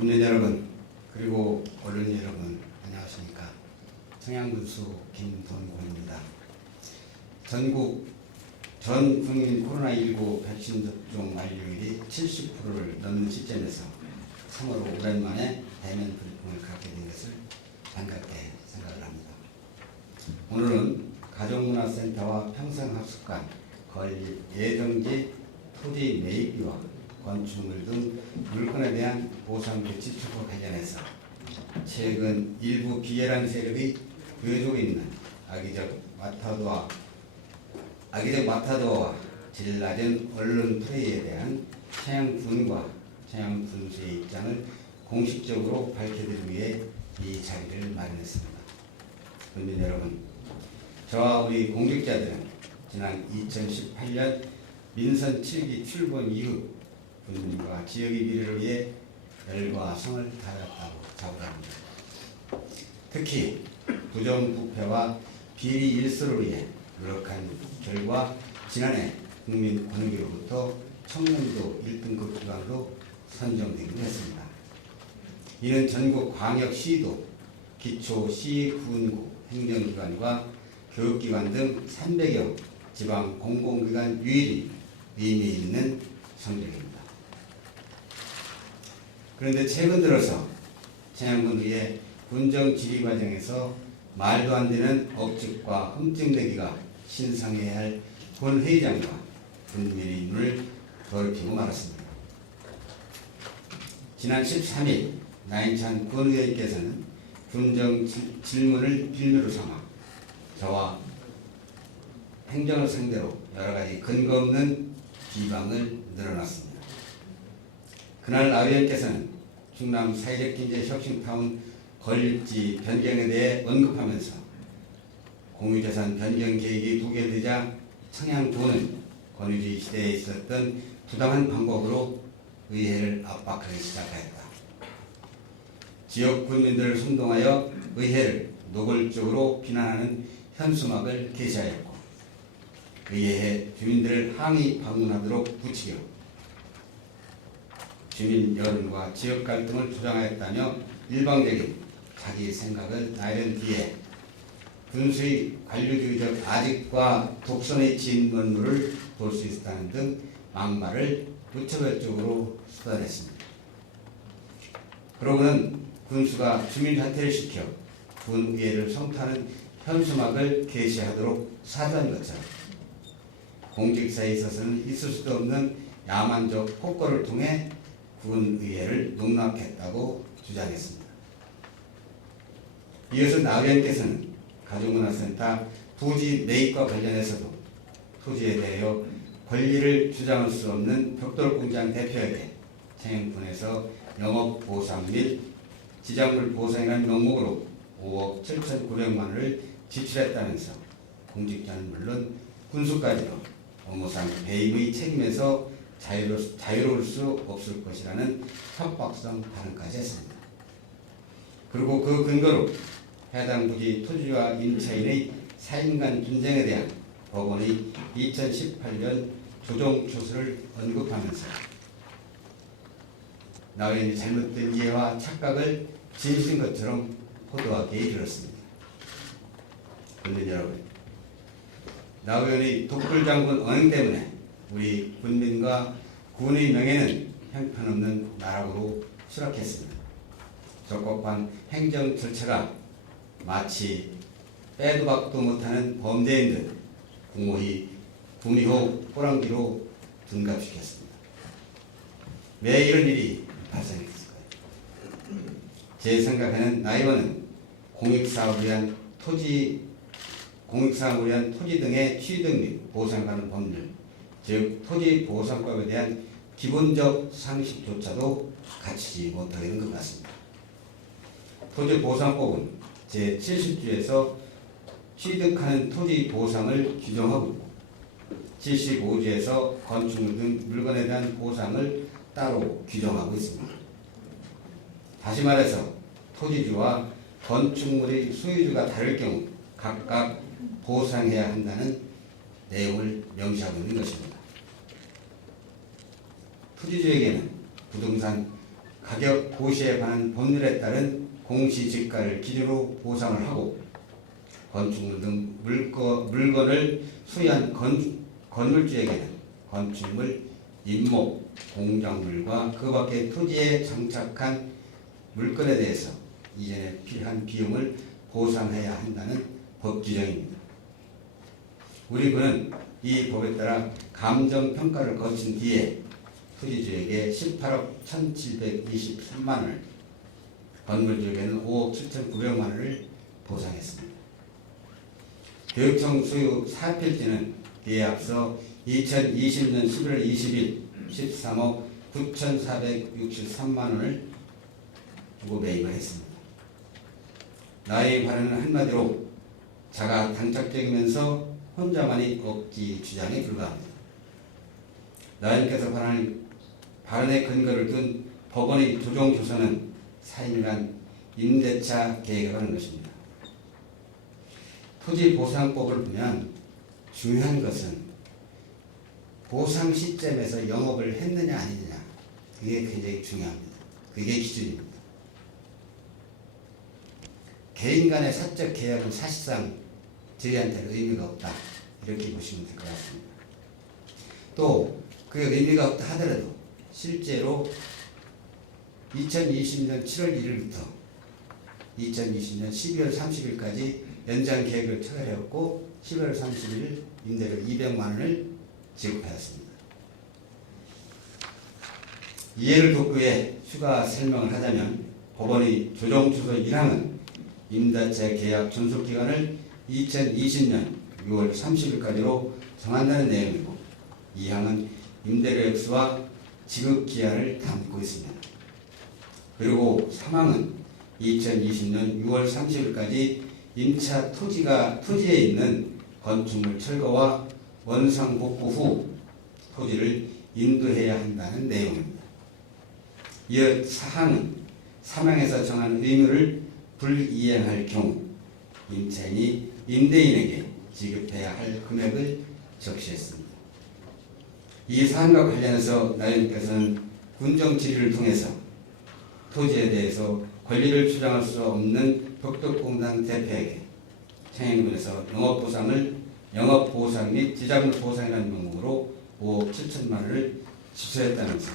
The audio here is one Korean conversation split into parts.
국민 여러분, 그리고 언론 여러분, 안녕하십니까. 청양군수 김동곤입니다. 전국 전 국민 코로나19 백신 접종 완료율이 70%를 넘는 시점에서 참으로 오랜만에 대면 브리핑을 갖게 된 것을 반갑게 생각을 합니다. 오늘은 가족문화센터와 평생학습관 건립 예정지 토지 매입비와 건축물 등 물건에 대한 보상 배치 추후 관련해서 최근 일부 비열한 세력이 보여주고 있는 악의적 마타도어와 질 낮은 언론 플레이에 대한 청양군과 청양군수의 입장을 공식적으로 밝혀드리기 위해 이 자리를 마련했습니다. 국민 여러분, 저와 우리 공직자들은 지난 2018년 민선 7기 출범 이후 국민과 지역의 미래를 위해 열과 성을 다하였다고 자부합니다. 특히 부정부패와 비리 일소를 위해 노력한 결과 지난해 국민권익위로부터 청년도 1등급 기관으로 선정되기도 했습니다. 이는 전국 광역시도, 기초시군구 행정기관과 교육기관 등 300여 지방 공공기관 유일히 의미 있는 성적입니다. 그런데 최근 들어서 청양군의회 군정 질의 과정에서 말도 안 되는 억측과 흠집내기가 신상해야 할 군 회장과 군민의 눈을 더럽히고 말았습니다. 지난 13일 나인찬 군 의원께서는 군정 질문을 빌미로 삼아 저와 행정을 상대로 여러 가지 근거 없는 비방을 늘어놨습니다. 그날 나 의원께서는 충남 사회적 경제 혁신타운 건립지 변경에 대해 언급하면서 공유재산 변경 계획이 부결되자 청양군은 권위주의 시대에 있었던 부당한 방법으로 의회를 압박하기 시작하였다. 지역 군민들을 선동하여 의회를 노골적으로 비난하는 현수막을 게시하였고 의회에 주민들을 항의 방문하도록 부추겨 주민 여론과 지역 갈등을 조장하였다며 일방적인 자기 생각을 나열한 뒤에 군수의 관료주의적 아직과 독선의 진면모를 볼 수 있다는 등 막말을 무차별적으로 쏟아냈습니다. 그러고는 군수가 주민 사퇴를 시켜 군의회를 성토하는 현수막을 게시하도록 사주한 것처럼 공직사에 있어서는 있을 수도 없는 야만적 폭거를 통해 군의회를 농락했다고 주장했습니다. 이어서 나 의원께서는 가족문화센터 부지 매입과 관련해서도 토지에 대하여 권리를 주장할 수 없는 벽돌공장 대표에게 청양군에서 영업보상 및 지작물 보상이라는 명목으로 5억 7,900만 원을 지출했다면서 공직자는 물론 군수까지도 업무상 배임의 책임에서 자유로울 수 없을 것이라는 협박성 발언까지 했습니다. 그리고 그 근거로 해당 부지 토지와 임차인의 사인간 분쟁에 대한 법원의 2018년 조정 조서를 언급하면서 나 의원이 잘못된 이해와 착각을 진실인 것처럼 호도하기에 이르렀습니다. 국민 여러분, 나 의원의 독불장군 언행 때문에 우리 군민과 군의 명예는 형편없는 나락으로 추락했습니다. 적법한 행정 절차가 마치 빼도 박도 못하는 범죄인 듯 공호히 구미호 호랑기로 둔갑시켰습니다. 왜 이런 일이 발생했을까요? 제 생각에는 나 의원은 공익사업을 위한 토지 등의 취득 및 보상하는 법률, 즉 토지보상법에 대한 기본적 상식조차도 갖추지 못하게 된 것 같습니다. 토지보상법은 제70조에서 취득하는 토지 보상을 규정하고 있고 75조에서 건축물 등 물건에 대한 보상을 따로 규정하고 있습니다. 다시 말해서 토지주와 건축물의 소유주가 다를 경우 각각 보상해야 한다는 내용을 명시하고 있는 것입니다. 토지주에게는 부동산 가격 고시에 관한 법률에 따른 공시지가를 기준으로 보상을 하고 건축물 등 물건을 소유한 건물주에게는 건축물, 임목, 공작물과 그 밖의 토지에 장착한 물건에 대해서 이전에 필요한 비용을 보상해야 한다는 법 규정입니다. 우리 군은 이 법에 따라 감정평가를 거친 뒤에 토지주에게 18억 1,723만 원을, 건물주에게는 5억 7,900만 원을 보상했습니다. 교육청 소유 사필지는 이에 앞서 2020년 11월 20일 13억 9,463만 원을 주고 매입을 했습니다. 나의 발언은 한마디로 자가 당착적이면서 혼자만이 억지 주장에 불과합니다. 나님께서 발언의 근거를 둔 법원의 조정 조서는 4일간 임대차 계획을 하는 것입니다. 토지보상법을 보면 중요한 것은 보상 시점에서 영업을 했느냐 아니느냐, 그게 굉장히 중요합니다. 그게 기준입니다. 개인 간의 사적 계약은 사실상 저희한테는 의미가 없다, 이렇게 보시면 될 것 같습니다. 또 그 의미가 없다 하더라도 실제로 2020년 7월 1일부터 2020년 12월 30일까지 연장 계획을 처리하였고 11월 30일 임대료 200만 원을 지급하였습니다. 이해를 돕기 위해 추가 설명을 하자면 법원의 조정조서 1항은 임대차 계약 존속기간을 2020년 6월 30일까지로 정한다는 내용이고 2항은 임대료 액수와 지급기한을 담고 있습니다. 그리고 3항은 2020년 6월 30일까지 임차 토지에 있는 건축물 철거와 원상 복구 후 토지를 인도해야 한다는 내용입니다. 이어 4항은 3항에서 정한 의무를 불이행할 경우 임차인이 임대인에게 지급해야 할 금액을 적시했습니다. 이 사안과 관련해서 나님께서는 군정 질의를 통해서 토지에 대해서 권리를 주장할 수 없는 벽돌공단 대표에게 청양군에서 영업보상 및 지작물 보상이라는 명목으로 5억 7천만 원을 지출했다면서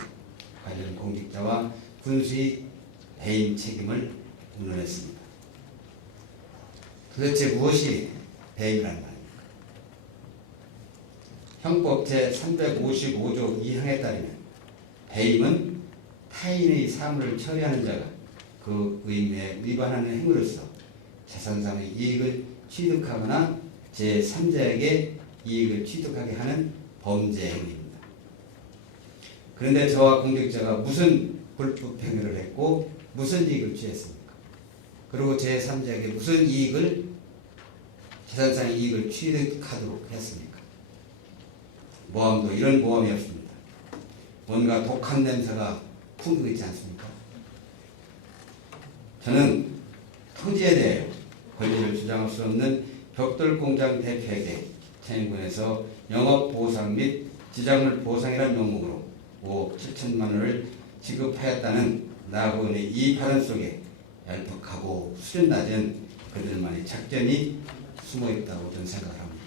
관련 공직자와 군수의 배임 책임을 운운했습니다. 도대체 무엇이 배임이라는 말입니까? 형법 제355조 2항에 따르면 배임은 타인의 사물을 처리하는 자가 그 의무에 위반하는 행위로서 재산상의 이익을 취득하거나 제3자에게 이익을 취득하게 하는 범죄 행위입니다. 그런데 저와 공직자가 무슨 불법 행위를 했고 무슨 이익을 취했습니까? 그리고 제3자에게 무슨 재산상의 이익을 취득하도록 했습니까? 모함도 이런 모함이었습니다. 뭔가 독한 냄새가 풍기고 있지 않습니까? 저는 토지에 대해 권리를 주장할 수 없는 벽돌공장 대표에게 청양군에서 영업보상 및 지작물 보상이라는 명목으로 5억 7천만 원을 지급하였다는 나고은의 이 발언 속에 얄팍하고 수준 낮은 그들만의 작전이 숨어있다고 저는 생각을 합니다.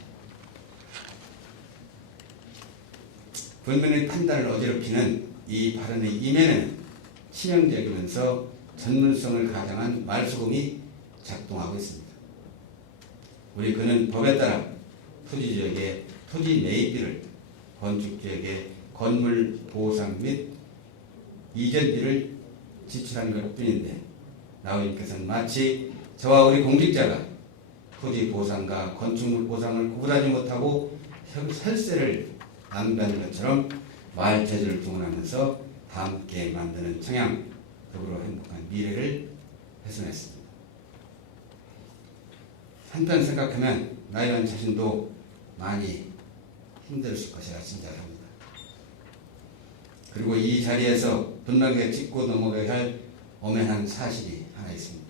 본문의 판단을 어지럽히는 이 발언의 이면에는 치명적이면서 전문성을 가장한 말소금이 작동하고 있습니다. 우리 그는 법에 따라 토지주에게 토지 매입비를, 건축주에게 건물 보상 및 이전비를 지출한 것 뿐인데 나우님께서는 마치 저와 우리 공직자가 토지 보상과 건축물 보상을 구분하지 못하고 혈세를 낭비하는 것처럼 말재주를 동원하면서 다 함께 만드는 청양 더불어 행복한 미래를 훼손했습니다. 한편 생각하면 나이란 자신도 많이 힘들었을 것이라 짐작합니다. 그리고 이 자리에서 분명하게 짚고 넘어가야 할 엄연한 사실이 하나 있습니다.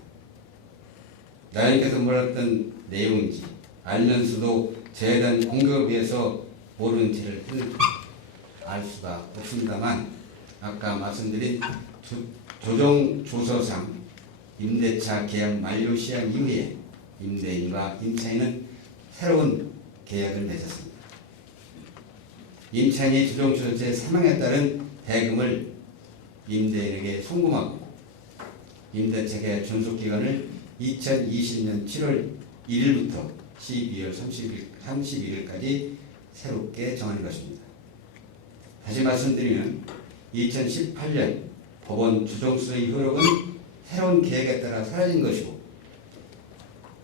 나이께서 몰랐던 내용인지 알면서도 저에 대한 공격을 위해서 모르는 죄를 알 수가 없습니다만 아까 말씀드린 조정 조서상 임대차 계약 만료 시한 이후에 임대인과 임차인은 새로운 계약을 맺었습니다. 임차인이 조정 조서에 사망에 따른 대금을 임대인에게 송금하고 임대차 계약 존속 기간을 2020년 7월 1일부터 12월 31일까지 새롭게 정하는 것입니다. 다시 말씀드리면 2018년 법원 조정수의 효력은 새로운 계획에 따라 사라진 것이고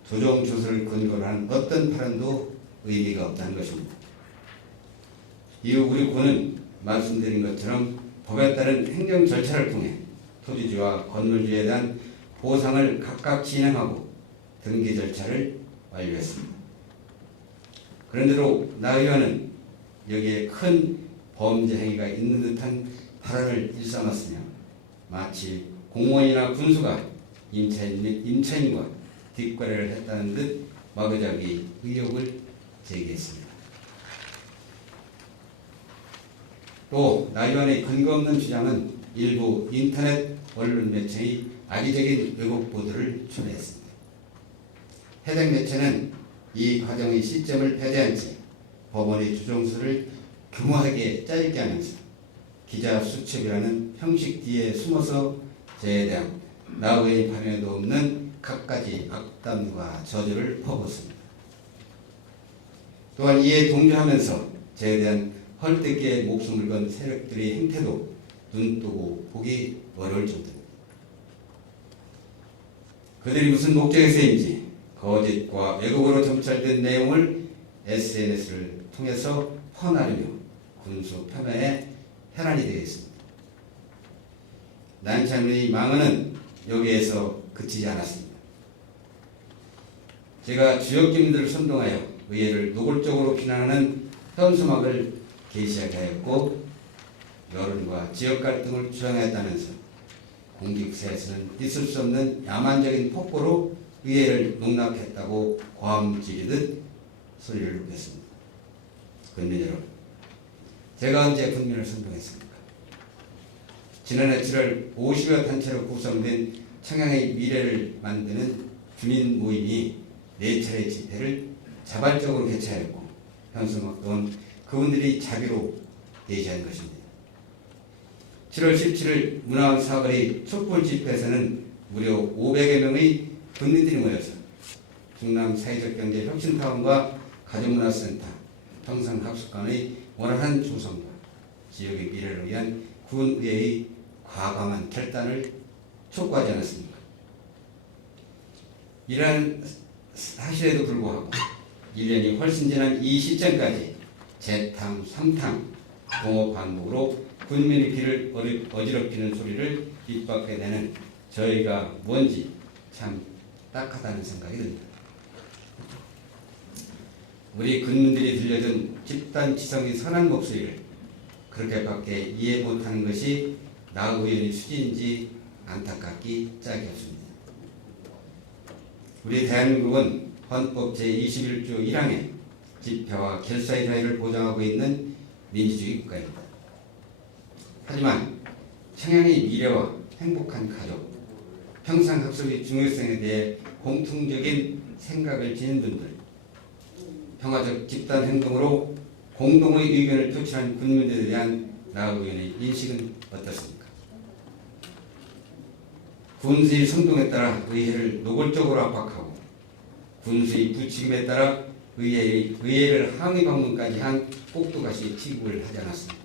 조정조서를 근거로 한 어떤 발언도 의미가 없다는 것입니다. 이후 우리 군은 말씀드린 것처럼 법에 따른 행정 절차를 통해 토지주와 건물주에 대한 보상을 각각 진행하고 등기 절차를 완료했습니다. 그런데도 나 의원은 여기에 큰 범죄 행위가 있는 듯한 발언을 일삼았으며 마치 공무원이나 군수가 임차인과 뒷거래를 했다는 듯 마구잡이 의혹을 제기했습니다. 또 나 의원의 근거 없는 주장은 일부 인터넷 언론 매체의 악의적인 왜곡 보도를 초래했습니다. 해당 매체는 이 과정의 시점을 배제한 채 법원의 조정서를 교묘하게 짜깁게 하면서 기자 수첩이라는 형식 뒤에 숨어서 저에 대한 나 의원의 발언에도 없는 갖가지 악담과 저주를 퍼붓습니다. 또한 이에 동조하면서 저에 대한 헐뜯기에 목숨을 건 세력들의 행태도 눈뜨고 보기 어려울 정도입니다. 그들이 무슨 목적에서인지 거짓과 왜곡으로 점철된 내용을 SNS를 통해서 퍼나르며 군수 폄하에 현안이 되어 있습니다. 난창의 망언은 여기에서 그치지 않았습니다. 제가 주요 기민들을 선동하여 의회를 노골적으로 비난하는 현수막을 게시하게 하였고 여론과 지역 갈등을 주장했다면서 공직사에서는 있을 수 없는 야만적인 폭거로 의회를 농락했다고 고함 지르듯 소리를 높였습니다. 국민 여러분, 제가 언제 국민을 선동했습니까? 지난해 7월 50여 단체로 구성된 청양의 미래를 만드는 주민 모임이 4차례 집회를 자발적으로 개최하였고 현수막 또한 그분들이 자비로 제시한 것입니다. 7월 17일 문화원 사거리 촛불 집회에서는 무려 500여 명의 국민들이 모여서 충남 사회적 경제 혁신타운과 가족문화센터, 평상학습관의 원활한 조성과 지역의 미래를 위한 군의회의 과감한 결단을 촉구하지 않았습니까? 이러한 사실에도 불구하고 1년이 훨씬 지난 이 시점까지 재탕, 삼탕, 공업 반복으로 국민의 귀를 어지럽히는 소리를 입 밖에 내는 저희가 뭔지 참 딱하다는 생각이 듭니다. 우리 국민들이 들려준 집단지성의 선한 목소리를 그렇게밖에 이해 못하는 것이 나 의원의 수지인지 안타깝기 짝이 없습니다. 우리 대한민국은 헌법 제21조 1항에 집회와 결사의 자유를 보장하고 있는 민주주의 국가입니다. 하지만 청양의 미래와 행복한 가족, 평상학습의 중요성에 대해 공통적인 생각을 지닌 분들, 평화적 집단 행동으로 공동의 의견을 표출한 국민들에 대한 나 의원의 인식은 어떻습니까? 군수의 선동에 따라 의회를 노골적으로 압박하고 군수의 부추김에 따라 의회를 항의 방문까지 한 꼭두가시 취급을 하지 않았습니까?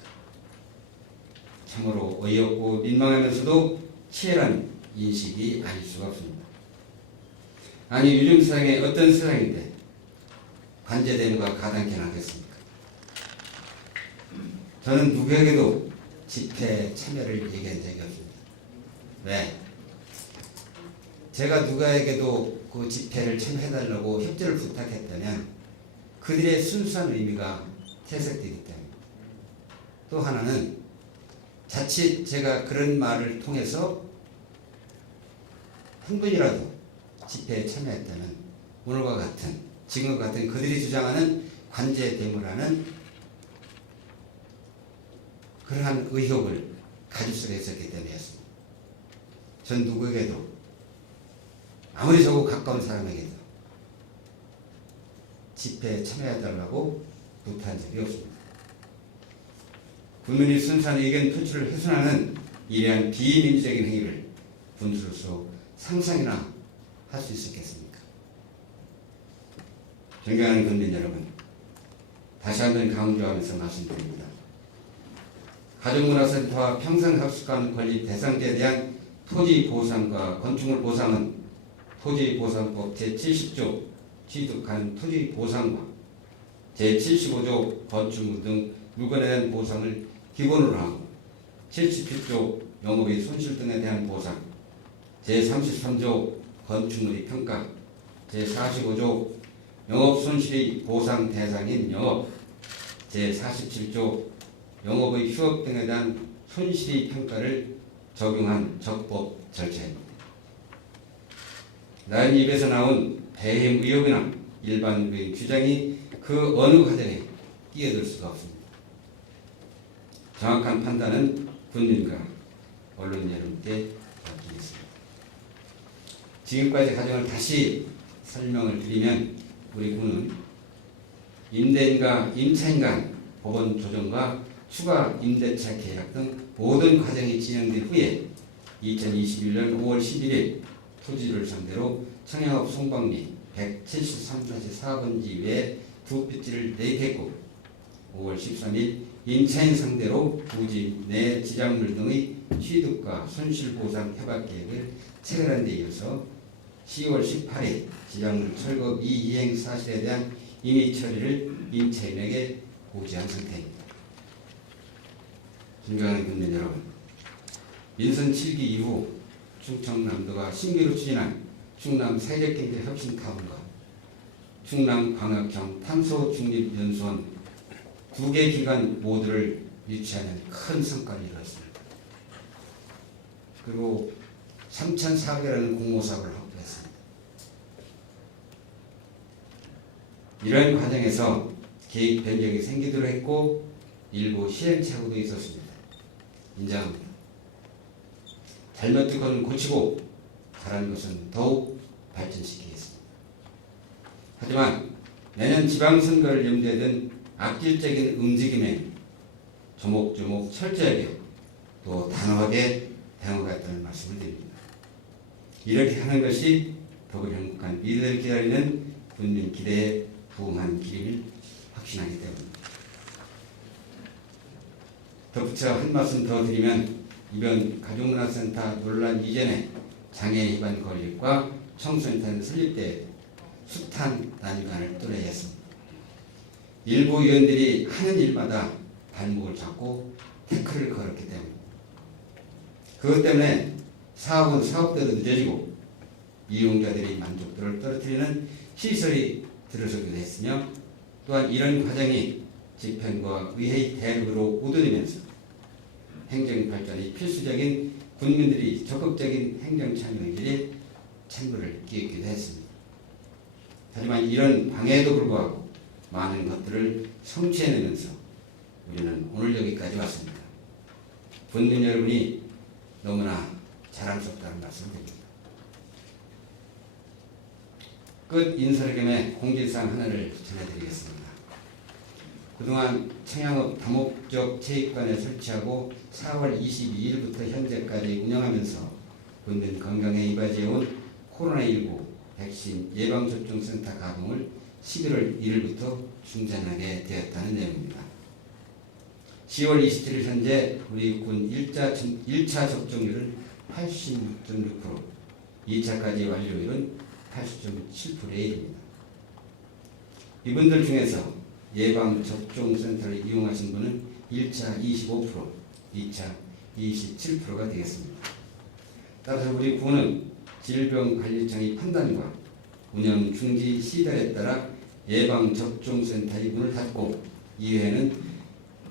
참으로 어이없고 민망하면서도 치열한 인식이 아닐 수가 없습니다. 아니 요즘 세상에 어떤 세상인데 관제됨과 가당키나 하겠습니까? 저는 누구에게도 집회 참여를 얘기한 적이 없습니다. 왜? 제가 누구에게도 그 집회를 참여해달라고 협조를 부탁했다면 그들의 순수한 의미가 퇴색되기 때문입니다. 또 하나는 자칫 제가 그런 말을 통해서 한 분이라도 집회에 참여했다면 오늘과 같은 지금과 같은 그들이 주장하는 관제대무라는 그러한 의혹을 가짓수가 있었기 때문이었습니다. 전 누구에게도 아무리 저고 가까운 사람에게도 집회에 참여해달라고 부탁한 적이 없습니다. 국민의 순수한 의견 표출을 훼손하는 이러한 비민주적인 행위를 군수로서 상상이나 할 수 있었겠습니까? 존경하는 국민 여러분, 다시 한번 강조하면서 말씀드립니다. 가족문화센터와 평생학습관 건립 대상자에 대한 토지 보상과 건축물 보상은 토지보상법 제70조 취득한 토지 보상과 제75조 건축물 등 물건에 대한 보상을 기본으로 하고 77조 영업의 손실 등에 대한 보상, 제33조 건축물의 평가, 제45조 영업 손실의 보상 대상인 영업, 제47조 영업의 휴업 등에 대한 손실의 평가를 적용한 적법 절차입니다. 나의 입에서 나온 배임 의혹이나 일반적인 주장이 그 어느 과정에 끼어들 수가 없습니다. 정확한 판단은 국민과 언론 여러분께 맡기겠습니다. 지금까지 과정을 다시 설명을 드리면 우리 군은 임대인과 임차인 간 법원 조정과 추가 임대차 계약 등 모든 과정이 진행된 후에 2021년 5월 11일 토지를 상대로 청양읍 송방리 173-4번지 외에 두 빗지를 내겠고 5월 13일 임차인 상대로 부지 내 지작물 등의 취득과 손실보상 협약 계획을 체결한 데 이어서 10월 18일 지작물 철거 미이행 사실에 대한 임의 처리를 임차인에게 고지한 상태입니다. 존경하는 국민 여러분, 민선 7기 이후 충청남도가 신규로 추진한 충남 세계경제 혁신 타운과 충남광역형 탄소중립연수원 두 개 기관 모두를 유치하는 큰 성과를 이루었습니다. 그리고 3,400개라는 공모사업을 확보했습니다. 이런 과정에서 계획 변경이 생기도록 했고 일부 시행착오도 있었습니다. 인정합니다. 잘못된 것은 고치고 잘한 것은 더욱 발전시키겠습니다. 하지만 내년 지방선거를 염두에 둔 악질적인 움직임에 조목조목 철저하게 또 단호하게 대응하겠다는 말씀을 드립니다. 이렇게 하는 것이 더불어 행복한 미래를 기다리는 국민 기대에 부응하는 길임을 확신하기 때문입니다. 덧붙여 한 말씀 더 드리면 이번 가족문화센터 논란 이전에 장애 위반 권리과 청소년센터 설립 때 숱한 난관을 뚫어야 했습니다. 일부 의원들이 하는 일마다 발목을 잡고 태클을 걸었기 때문입니다. 그것 때문에 사업은 사업대로 늦어지고 이용자들의 만족도를 떨어뜨리는 시설이 들어서기도 했으며 또한 이런 과정이 집행과 의회의 대립으로 우두되면서 행정 발전이 필수적인 국민들이 적극적인 행정 참여의 길에 찬물을 끼얹기도 했습니다. 하지만 이런 방해에도 불구하고 많은 것들을 성취해내면서 우리는 오늘 여기까지 왔습니다. 국민 여러분이 너무나 자랑스럽다는 말씀을 드립니다. 끝 인사를 겸해 공지사항 하나를 전해드리겠습니다. 그동안 청양읍 다목적 체육관을 설치하고 4월 22일부터 현재까지 운영하면서 국민 건강에 이바지해온 코로나19 백신 예방접종센터 가동을 11월 1일부터 중단하게 되었다는 내용입니다. 10월 27일 현재 우리 군 1차 접종률은 86.6%, 2차까지 완료율은 80.7%에 이릅니다. 이분들 중에서 예방접종센터를 이용하신 분은 1차 25%, 2차 27%가 되겠습니다. 따라서 우리 군은 질병관리청의 판단과 운영 중지 시달에 따라 예방접종센터의 문을 닫고 이후에는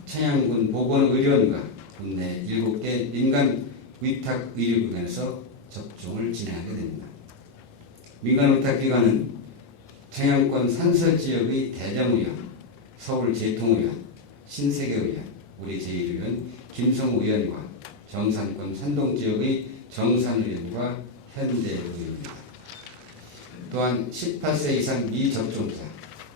청양군 보건의료원과 국내 7개 민간 위탁의료기관에서 접종을 진행하게 됩니다. 민간 위탁기관은 청양권 산서지역의 대정의원, 서울재통의원, 신세계의원, 우리 제1의원 김성우 의원과 정산권 산동 지역의 정산의료인과 현대의료입니다. 또한 18세 이상 미접종자,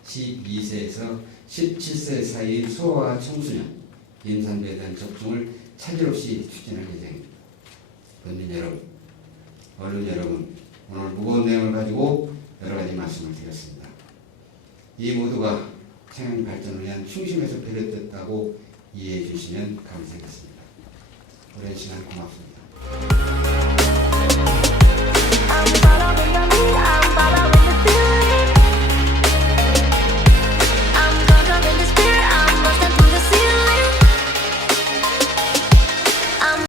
12세에서 17세 사이의 소아와 청소년, 임산부에 대한 접종을 차질 없이 추진할 예정입니다. 국민 여러분, 언론 여러분, 오늘 무거운 내용을 가지고 여러 가지 말씀을 드렸습니다. 이 모두가 청양 발전을 위한 충심에서 비롯됐다고 이해해 주시면 감사하겠습니다. 오랜 시간 고맙습니다.